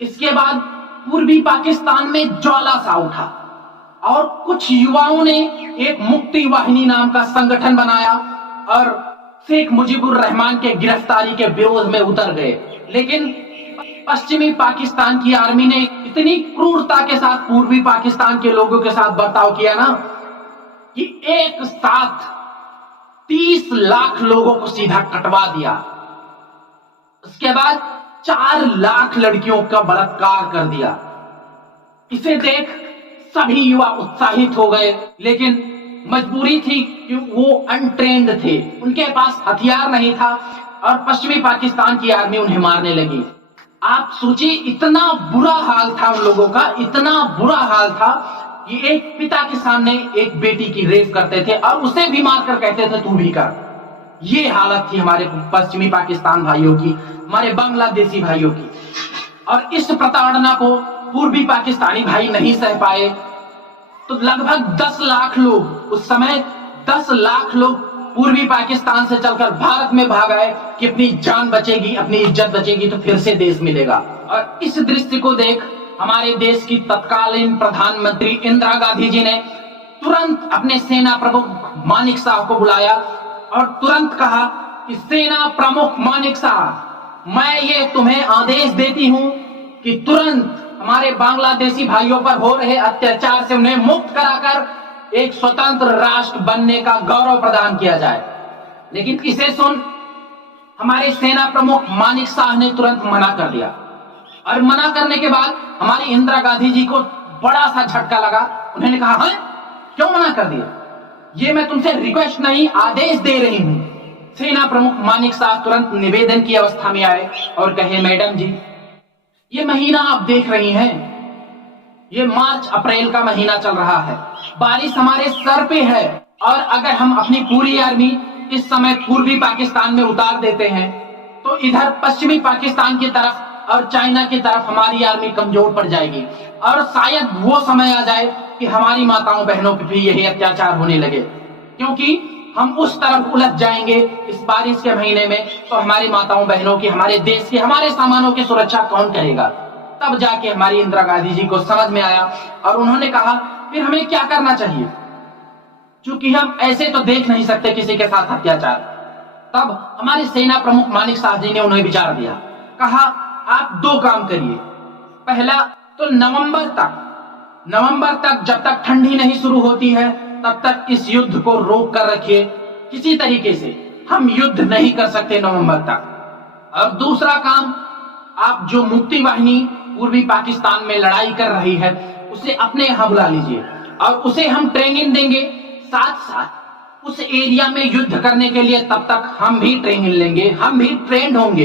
इसके बाद पूर्वी पाकिस्तान में ज्वाला सा उठा और कुछ युवाओं ने एक मुक्ति वाहिनी नाम का संगठन बनाया और शेख मुजीबुर रहमान के गिरफ्तारी के विरोध में उतर गए। लेकिन पश्चिमी पाकिस्तान की आर्मी ने इतनी क्रूरता के साथ पूर्वी पाकिस्तान के लोगों के साथ बर्ताव किया ना कि एक साथ 30 लाख लोगों को सीधा कटवा दिया। उसके बाद 4 लाख लड़कियों का बलात्कार कर दिया। इसे देख सभी युवा उत्साहित हो गए, लेकिन मजबूरी थी कि वो अनट्रेंड थे, उनके पास हथियार नहीं था और पश्चिमी पाकिस्तान की आर्मी उन्हें मारने लगी। आप सोचिए, इतना बुरा हाल था उन लोगों का, इतना बुरा हाल था कि एक पिता के सामने एक बेटी की रेप करते थे और उसे भी मारकर कहते थे तू भी कर। ये हालत थी हमारे पश्चिमी पाकिस्तान भाइयों की, हमारे बांग्लादेशी भाइयों की। और इस प्रताड़ना को पूर्वी पाकिस्तानी भाई नहीं सह पाए, तो लगभग 10 लाख लोग, उस समय 10 लाख लोग पूर्वी पाकिस्तान से चलकर भारत में भाग आए कि अपनी जान बचेगी, अपनी इज्जत बचेगी तो फिर से देश मिलेगा। और इस दृश्य को देख हमारे देश की तत्कालीन प्रधानमंत्री इंदिरा गांधी जी ने तुरंत अपने सेना प्रमुख मानिक शाह को बुलाया और तुरंत कहा कि सेना प्रमुख मानिक शाह, मैं ये तुम्हें आदेश देती हूं कि तुरंत हमारे बांग्लादेशी भाइयों पर हो रहे अत्याचार से उन्हें मुक्त कराकर एक स्वतंत्र राष्ट्र बनने का गौरव प्रदान किया जाए। लेकिन इसे सुन हमारे सेना प्रमुख मानिक शाह ने तुरंत मना कर दिया। और मना करने के बाद हमारी इंदिरा गांधी जी को बड़ा सा झटका लगा। उन्होंने कहा, हाँ क्यों मना कर दिया? ये मैं तुमसे रिक्वेस्ट नहीं, आदेश दे रही हूं। सेना प्रमुख मानिक शाह तुरंत निवेदन की अवस्था में आए और कहे, मैडम जी, ये महीना आप देख रही हैं, ये मार्च अप्रैल का महीना चल रहा है, बारिश हमारे सर पे है और अगर हम अपनी पूरी आर्मी इस समय पूर्वी पाकिस्तान में उतार देते हैं तो इधर पश्चिमी पाकिस्तान की तरफ और चाइना की तरफ हमारी आर्मी कमजोर पड़ जाएगी और शायद वो समय आ जाए कि हमारी माताओं बहनों पर भी यही अत्याचार होने लगे, क्योंकि हम उस तरफ उलझ जाएंगे इस बारिश के महीने में तो हमारी माताओं बहनों की, हमारे देश की, हमारे सामानों की सुरक्षा कौन करेगा? तब जाके हमारी इंदिरा गांधी जी को समझ में आया और उन्होंने कहा फिर हमें क्या करना चाहिए, क्योंकि हम ऐसे तो देख नहीं सकते किसी के साथ अत्याचार। तब हमारे सेना प्रमुख मानिक शाह जी ने उन्हें विचार दिया, कहा आप 2 काम करिए। पहला तो नवंबर तक जब तक ठंडी नहीं शुरू होती है तब तक इस युद्ध को रोक कर रखिए, किसी तरीके से हम युद्ध नहीं कर सकते नवंबर तक। और दूसरा काम, आप जो मुक्ति वाहिनी पूर्वी पाकिस्तान में लड़ाई कर रही है उसे अपने यहां बुला लीजिए और उसे हम ट्रेनिंग देंगे, साथ साथ उस एरिया में युद्ध करने के लिए तब तक हम भी ट्रेनिंग लेंगे, हम भी ट्रेंड होंगे।